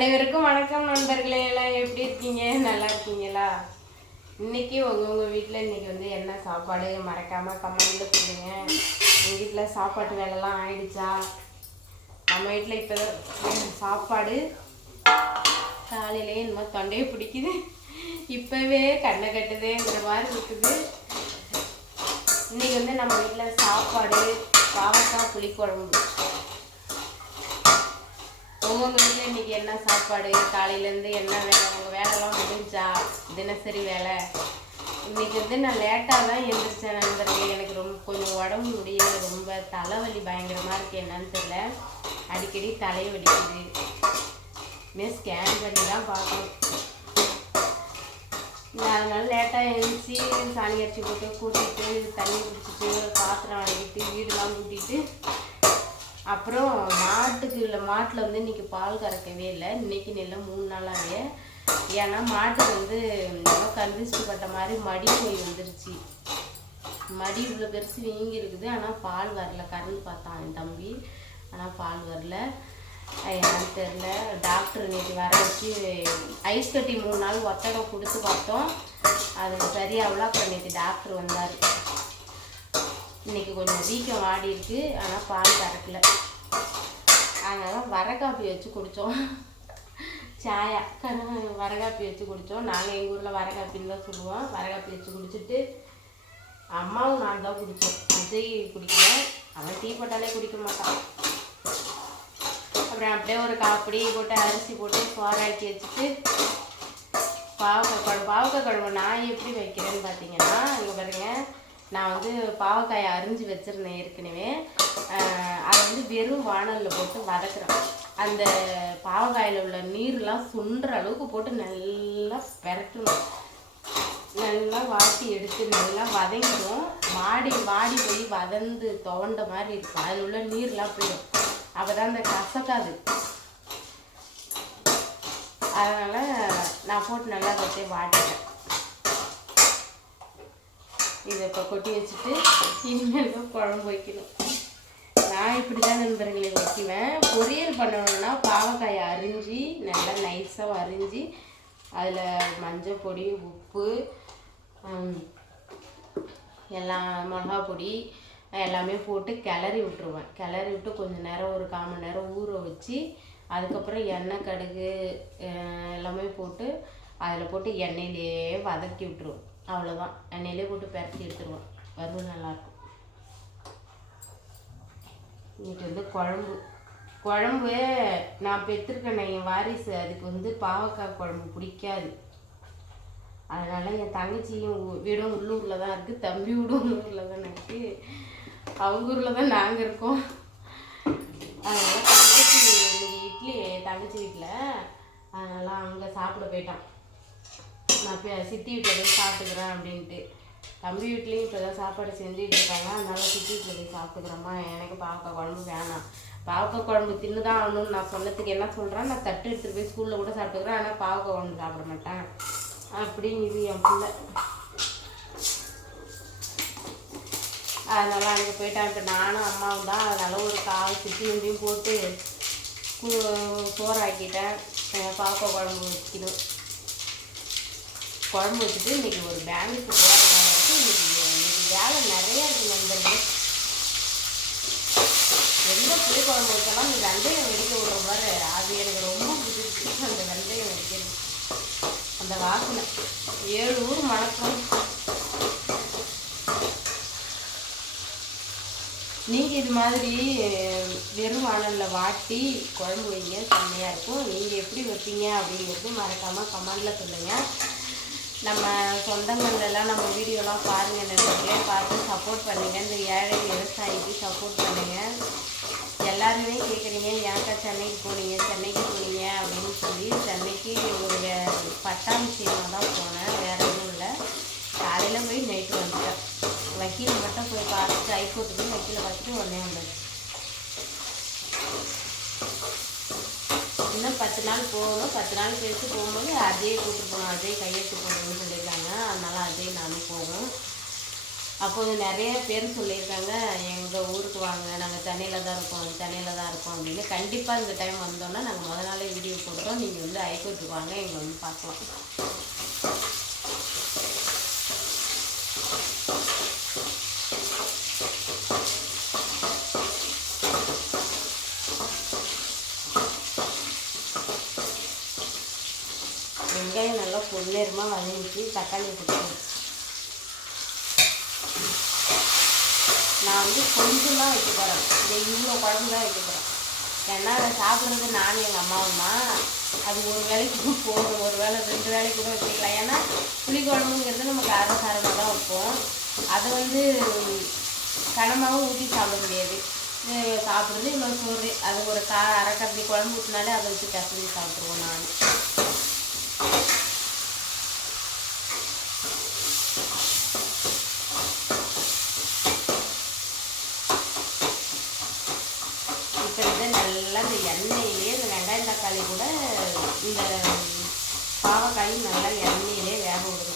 அனைவருக்கும் வணக்கம் நண்பர்களே எல்லாம் எப்படி இருக்கீங்க? நல்லா இருக்கீங்களா? இன்னைக்கு உங்க உங்க வீட்டில் இன்னைக்கு வந்து என்ன சாப்பாடு? மறக்காம கமெண்ட்ல சொல்லுங்க. எங்கள் வீட்டில் சாப்பாட்டு வேலைலாம் ஆயிடுச்சா? நம்ம வீட்டில் இப்போ சாப்பாடு. காலையிலே என்னமோ தொண்டையை பிடிக்குது. இப்போவே கண்ணை கட்டுதேங்கிற மாதிரி இருக்குது. இன்னைக்கு வந்து நம்ம வீட்டில் சாப்பாடு பாவக்காய் புளிக்குழம்பு. உங்க வீட்டில் இன்னைக்கு என்ன சாப்பாடு காலையிலேருந்து என்ன வேலை உங்கள் வேலைலாம் முடிஞ்சா தினசரி வேலை? இன்னைக்கு வந்து நான் லேட்டாக தான் எழுந்திரிச்சேன் நண்பர்களே எனக்கு ரொம்ப கொஞ்சம் உடம்பு முடியல ரொம்ப தலைவலி பயங்கரமாக இருக்குது என்னன்னு தெரியல. அடிக்கடி தலை வலிக்குது. இன்னும் ஸ்கேன் பண்ணி தான் பார்க்கணும். அதனால லேட்டாக எழுந்துச்சி சாணி அரிசி போட்டு கூட்டிட்டு தண்ணி குடிச்சிட்டு பாத்திரம் அடிக்கிட்டு வீடுலாம் கூட்டிட்டு அப்புறம் மாட்டுக்கு இல்லை மாட்டில் வந்து இன்னைக்கு பால் கறக்கவே இல்லை. இன்னைக்கு நெல்ல மூணு நாளாகவே ஏன்னா மாட்டுக்கு வந்து கந்திஷ்டு பட்ட மாதிரி மடி போய் வந்துருச்சு. மடி இவ்வளோ பெருசு வீங்கி இருக்குது. ஆனால் பால் வரல. கறந்து பார்த்தான் என் தம்பி. ஆனால் பால் வரல. என்னன்னு தெரில டாக்டர் இன்னைக்கு வர வச்சு ஐஸ் கட்டி மூணு நாள் ஒத்தடம் கொடுத்து பார்த்தோம். அது சரியாகல அப்புறம் நேற்று டாக்டர் வந்தார். இன்னைக்கு கொஞ்சம் வீக்கம் ஆடி இருக்கு. ஆனால் பால் கறக்கல. வர வரகாப்பி வச்சு குடித்தோம் சாயா வரகாப்பி வச்சு குடித்தோம் நாங்கள் எங்கள் ஊரில் வரகாப்பின்னு தான் சொல்லுவோம். வரகாப்பி வச்சு குடிச்சிட்டு அம்மாவும் நான் தான் குடித்தோம் அஜய் குடிக்கல. அவன் டீ போட்டாலே குடிக்க மாட்டான். அப்புறம் அப்படியே ஒரு காப்படி போட்டு அரிசி போட்டு சோறாக்கி வச்சுட்டு பாவக்காய் குழம்பு பாவக்காய் குழம்பு நான் எப்படி வைக்கிறேன்னு பார்த்தீங்கன்னா இங்கே பாருங்கள் நான் வந்து பாவக்காயை அரிஞ்சு வச்சுருந்தேன் ஏற்கனவே. அதை வந்து வெறும் வானலில் போட்டு வதக்குறேன். அந்த பாவக்காயில் உள்ள நீர்லாம் சுண்டுற அளவுக்கு போட்டு நல்லா பெரட்டணும். நல்லா வாட்டி எடுத்து நல்லா வதங்கிடும். வாடி வாடி போய் வதந்து துவண்ட மாதிரி இருக்கும். அதில் உள்ள நீர்லாம் போயிடும். அப்போ தான் அந்த கசக்காது. அதனால் நான் போட்டு நல்லா கொட்டி வாட்டிட்டேன். இதை இப்போ கொட்டி வச்சுட்டு இனிமேல் குழம்பு வைக்கணும். நான் இப்படி தான் நண்பர்களை வைக்குவேன் பொரியல் பண்ணணும்னா பாவக்காயை அரிஞ்சு நல்லா நைஸாக அரிஞ்சு அதில் மஞ்சள் பொடி உப்பு எல்லாம் மிளகா பொடி எல்லாமே போட்டு கிளறி விட்டுருவேன். கிளறி விட்டு கொஞ்சம் நேரம் ஒரு கால் மணி நேரம் ஊற வச்சு அதுக்கப்புறம் எண்ணெய் கடுகு எல்லாமே போட்டு அதில் போட்டு எண்ணெயிலேயே வதக்கி விட்டுருவோம். அவ்வளோதான் எண்ணெயிலே போட்டு பரட்டி எடுத்துருவோம். வறுவல் நல்லாயிருக்கும் இன்னைக்கு வந்து குழம்பு. குழம்பு நான் பெற்றிருக்கேன் என் வாரிசு அதுக்கு வந்து பாவக்காய் குழம்பு பிடிக்காது. அதனால் என் தங்கச்சியும் வீடும் உள்ளூரில் தான் இருக்குது தம்பி வீடும் உள்ளூரில் தான் இருக்குது அவங்க ஊரில் தான் நாங்கள் இருக்கோம். அதனால் தங்கச்சி இட்லி தங்கச்சி வீட்டில் அதனால் அங்கே சாப்பிட போயிட்டான். நான் இப்போ சித்தி வீட்டில் போய் சாப்பிட்டுக்கிறேன் அப்படின்ட்டு. தம்பி வீட்லேயும் இப்போ தான் சாப்பாடு செஞ்சுட்டு இருக்காங்க. அதனால சித்தி வீட்டில் போய் சாப்பிட்டுக்கிறோமா எனக்கு பாவக்காய் குழம்பு வேணாம். பாவக்காய் குழம்பு தின்னு தான் ஆகணும்னு நான் சொன்னதுக்கு என்ன சொல்கிறேன் நான் தட்டு எடுத்துகிட்டு போய் ஸ்கூலில் கூட சாப்பிட்டுக்கிறேன். ஆனால் பாவக்காய் குழம்பு சாப்பிட மாட்டேன். அப்படிங்குது என் பிள்ளை. அதனால அங்கே போயிட்டான் இப்போ நானும் அம்மாவும் தான். அதனால ஒரு கால் சித்தி வண்டியும் போட்டு கு- சோறு பாவக்காய் குழம்பு வைக்கணும். குழம்பு வச்சுட்டு இன்றைக்கி ஒரு பேங்குக்கு போகிறதுனால இன்னைக்கு இன்றைக்கி வேலை நிறையா இருக்குது நண்பர்களே. எந்த புளி குழம்பு வச்சாலும் அந்த வெந்தயம் வெடிக்க விடுற மாதிரி அது எனக்கு ரொம்ப பிடிச்சிருக்கு அந்த வெந்தயம் வெடிக்கிறது. அந்த வாசனை. ஏழு ஊர் மணக்கம். நீங்கள் இது மாதிரி வெறும் வானலில் வாட்டி குழம்பு வைங்க செம்மையாக இருக்கும். நீங்கள் எப்படி வைப்பீங்க அப்படிங்கிறது மறக்காமல் கமெண்டில் சொல்லுங்கள் நம்ம சொந்தங்கள்லாம் நம்ம வீடியோலாம் பாருங்கள் நண்பர்களே பார்த்து சப்போர்ட் பண்ணுங்கள் இந்த ஏழை விவசாயிக்கு சப்போர்ட் பண்ணுங்கள் எல்லாருமே கேட்குறீங்க ஏன்க்கா சென்னைக்கு போனீங்க சென்னைக்கு போனீங்க? அப்படின்னு சொல்லி சென்னைக்கு ஒரு வே பட்டாம் விஷயமா தான் போனேன் வேறு எதுவும் இல்லை. காலையில் போய் நைட்டு வந்துட்டேன். வக்கீல் மட்டும் போய் பார்த்துட்டு ஹைகோர்ட்டு போய் வக்கீலை பார்த்துட்டு உடனே வந்தேன். பத்து நாள் போகணும். பத்து நாள் கழித்து போகும்போது அஜய் கூப்பிட்டு போகணும். அஜய் கையெழுத்து போடணும்னு சொல்லியிருக்காங்க. அதனால் அஜய் நானும் போகணும். அப்போது நிறைய பேர் சொல்லியிருக்காங்க எங்கள் ஊருக்கு வாங்க நாங்கள் சென்னையில் தான் இருக்கோம் சென்னையில் தான் இருக்கோம் அப்படின்னு. கண்டிப்பாக இந்த டைம் வந்தோன்னா நாங்கள் முத நாளே வீடியோ போடுறோம். நீங்கள் வந்து ஐகோட்டுக்கு வாங்க எங்களை வந்து பார்க்கலாம் வெங்காயம் நல்லா பொன்னேரமாக வதங்கிட்டு தக்காளி கொடுத்துருவேன் நான் வந்து கொஞ்சம் தான் வைக்க போகிறேன் இந்த இவ்வளோ குழம்பு தான் வைக்க போகிறேன் ஏன்னா அதை சாப்பிட்றது நானும் எங்கள் அம்மாவும்மா அது ஒரு வேலைக்கு போதும். ஒரு வேளை ரெண்டு வேலைக்கு கூட வச்சுக்கலாம். ஏன்னா புளி குழம்புங்கிறது நம்ம காரசாரமாக தான் வைப்போம். அதை வந்து கனமாகவும் ஊற்றி சாப்பிட முடியாது. சாப்பிட்றது இவ்வளோ சோறு. அது ஒரு கா அரை கப்பி குழம்பு ஊற்றினாலே அதை வச்சு கசஞ்சி சாப்பிட்ருவோம் நான் இப்போ இதை நல்லா இந்த எண்ணெயிலே இந்த வெங்காயம் தக்காளி கூட இந்த பாவக்காயும் நல்லா எண்ணெயிலே வேக விடுது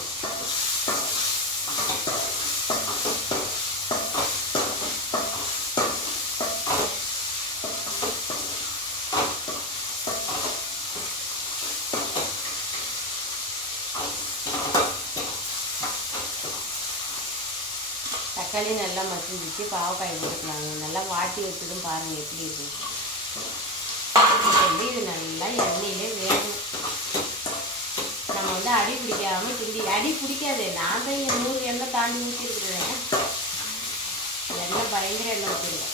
தக்காளி நல்லா மசிஞ்சிச்சு பாவக்காய் போட்டுக்கலாங்க நல்லா வாட்டி வச்சதும் பாருங்கள் எப்படி இருக்கு. இப்போ இது நல்லா எண்ணெயிலே வேகும். நம்ம வந்து அடி பிடிக்காம கிண்டி அடி பிடிக்காது நான் தான் என் நூறு எண்ணெய் தாண்டி ஊற்றிருக்கிறேன் எண்ணெய் பயங்கர எண்ணெய் ஊற்றிருக்கேன்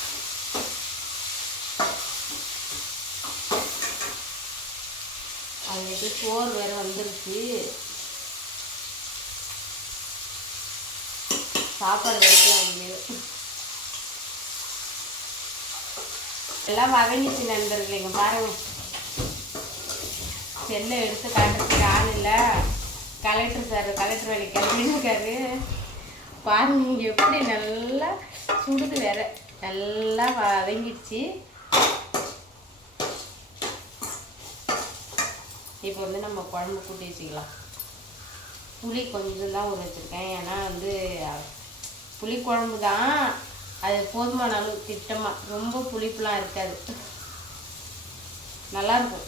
அவங்களுக்கு சோறு வேறு வந்துருச்சு. சாப்பாடு வரைக்கும் அவங்களுக்கு எல்லாம் வதங்கிச்சு நண்பர்களே பாருங்க. செல்லை எடுத்து காட்டுறதுக்கு ஆள் இல்லை. கலெக்டர் சார் கலெக்டர் வேலைக்கு கிளம்பிருக்காரு பாருங்க இங்க எப்படி நல்லா சுடுது வேற. நல்லா வதங்கிடுச்சு. இப்போ வந்து நம்ம குழம்பு கூட்டி வச்சுக்கலாம். புளி கொஞ்சம் தான் ஊற வச்சுருக்கேன். ஏன்னா வந்து புளி குழம்பு தான் அது போதுமான அளவு திட்டமாக ரொம்ப புளிப்புலாம் இருக்காது. நல்லா இருக்கும்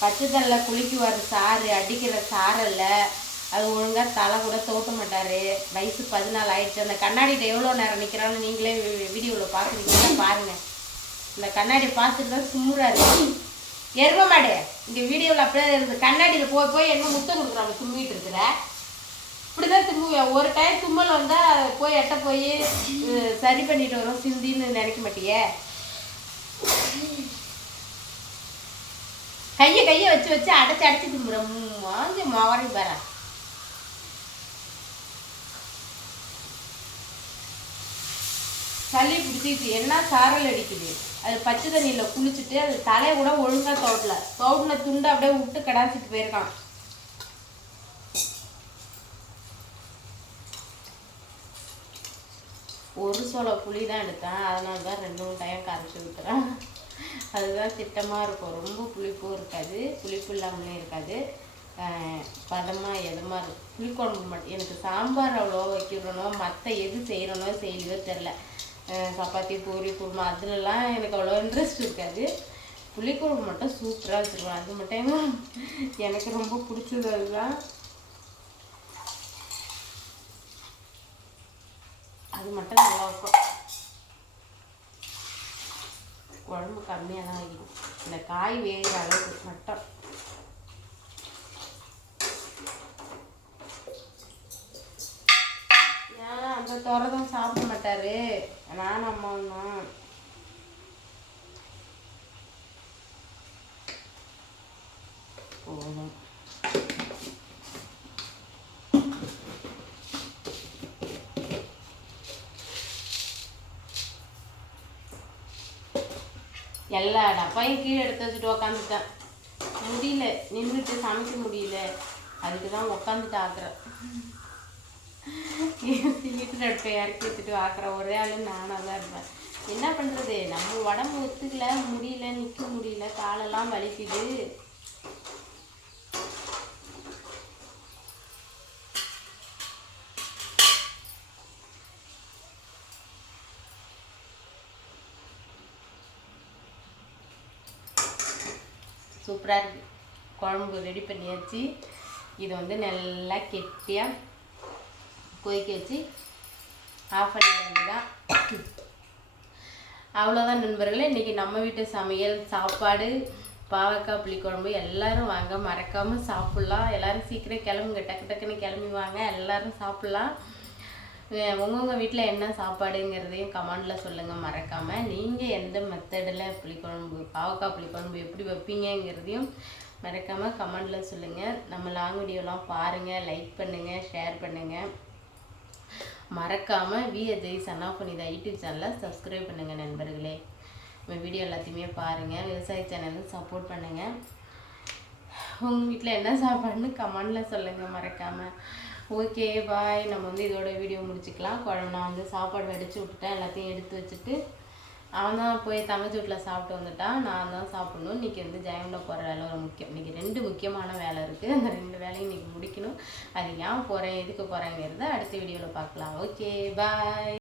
பச்சை தண்ணில் குளிக்கு வர சாறு அடிக்கிற சாரல்ல. அது ஒழுங்காக தலை கூட தோட்ட மாட்டார். வயசு பதினாலு ஆயிடுச்சு. அந்த கண்ணாடிகிட்ட எவ்வளோ நேரம் நிற்கிறான்னு நீங்களே வீடியோவில் பார்க்குறீங்களா பாருங்கள் இந்த கண்ணாடி பார்த்துட்டு தான் சும்முறாரு எரும மாடு. இந்த வீடியோவில் அப்படியே இருந்த கண்ணாடியில் போய் போய் என்ன முத்தம் கொடுக்குறாங்க. தும்பிட்டு இருக்கிற. இப்படி தான் தும்முவேன் ஒரு டைம் தும்மல் வந்தால் போய் எட்ட போய் சரி பண்ணிட்டு வரும். சிந்தின்னு நினைக்க மாட்டியே? கையை கையை வச்சு வச்சு அடைச்சி அடைச்சி தும்புறேன் வாங்கி மாவரி பாரு. சளி பிடிச்சிச்சு என்ன சாரல் அடிக்குது? அது பச்சை தண்ணியில் குளிச்சுட்டு அது தலையை கூட ஒழுங்காக தோட்டல தோட்டின துண்டு அப்படியே விட்டு கடாசிட்டு போயிருக்கான். ஒரு சோள புளி தான் எடுத்தேன். அதனால தான் ரெண்டு மூணு டைம் கரைச்சி விட்டுறேன் அதுதான் திட்டமாக இருக்கும். ரொம்ப புளிப்பும் இருக்காது. புளிப்பு இல்லாமலே இருக்காது. பதமாக எதமாக இருக்கும் புளிக்குழம்பு மட்டும். எனக்கு சாம்பார் அவ்வளோ வைக்கிறனோ மற்ற எது செய்கிறனோ செய்யலையோ தெரில சப்பாத்தி பூரி குருமா அதுலலாம் எனக்கு அவ்வளோ இன்ட்ரெஸ்ட் இருக்காது. புளிக்குழம்பு மட்டும் சூப்பராக வச்சுருவேன். அது மட்டும் எனக்கு ரொம்ப பிடிச்சது அதுதான். அது மட்டும் நல்லா இருக்கும். குழம்பு கம்மியாக தான் வைக்கணும். இந்த காய் வேகிற அளவுக்கு மட்டும். சாப்பிட நானும் அம்மாவும் போதும். எல்லா டப்பாயும் கீழே எடுத்து வச்சுட்டு உக்காந்துட்டேன். முடியல. நின்றுட்டு சமைக்க முடியல. அதுக்கு தான் உக்காந்துட்டு ஆக்குறேன். ஈட்டினோட இறக்கி எடுத்துட்டு ஆக்குற ஒரே ஆளு நானாக தான் இருப்பேன். என்ன பண்ணுறது நம்ம உடம்பு ஒத்துக்கல முடியல நிற்க முடியல காலெல்லாம் வலிக்குது. சூப்பராக இருக்குது குழம்பு ரெடி பண்ணியாச்சு. இது வந்து நல்லா கெட்டியாக கொதிக்க வச்சு ஆஃப் பண்ணிட வேண்டியதான் அவ்வளோதான் நண்பர்களே இன்றைக்கி நம்ம வீட்டு சமையல் சாப்பாடு பாவக்காய் புளிக்குழம்பு எல்லோரும் வாங்க. மறக்காமல் சாப்பிட்லாம். எல்லாரும் சீக்கிரம் கிளம்புங்க. டக்கு டக்குன்னு கிளம்பி வாங்க. எல்லோரும் சாப்பிட்லாம். உங்கவுங்க வீட்டில் என்ன சாப்பாடுங்கிறதையும் கமெண்டில் சொல்லுங்கள் மறக்காமல் நீங்கள் எந்த மெத்தடில் புளிக்குழம்பு பாவக்காய் புளிக்குழம்பு எப்படி வைப்பீங்கங்கிறதையும் மறக்காமல் கமெண்டில் சொல்லுங்கள் நம்ம லாங் வீடியோலாம் பாருங்கள் லைக் பண்ணுங்கள் ஷேர் பண்ணுங்கள் மறக்காமல் வி சன்னா புனிதா யூடியூப் சேனலை சப்ஸ்கிரைப் பண்ணுங்கள் நண்பர்களே. நம்ம வீடியோ எல்லாத்தையுமே பாருங்கள் விவசாய சேனல் சப்போர்ட் பண்ணுங்கள் உங்கள் வீட்டில் என்ன சாப்பாடுன்னு கமெண்டில் சொல்லுங்கள் மறக்காமல் ஓகே பாய் நம்ம வந்து இதோட வீடியோ முடிச்சுக்கலாம். குழம்பு நான் வந்து சாப்பாடு வடித்து விட்டுட்டேன். எல்லாத்தையும் எடுத்து வச்சுட்டு அவன் தான் போய் தங்கச்சி வீட்டில் சாப்பிட்டு வந்துட்டான் நான் தான் சாப்பிடணும். இன்றைக்கி வந்து ஜெயங்கொண்ட போகிற வேலை ஒரு முக்கியம். இன்றைக்கி ரெண்டு முக்கியமான வேலை இருக்குது அந்த ரெண்டு வேலையும் இன்றைக்கி முடிக்கணும். அது ஏன் போகிறேன் எதுக்கு போகிறேங்கிறத அடுத்த வீடியோவில் பார்க்கலாம். Okay bye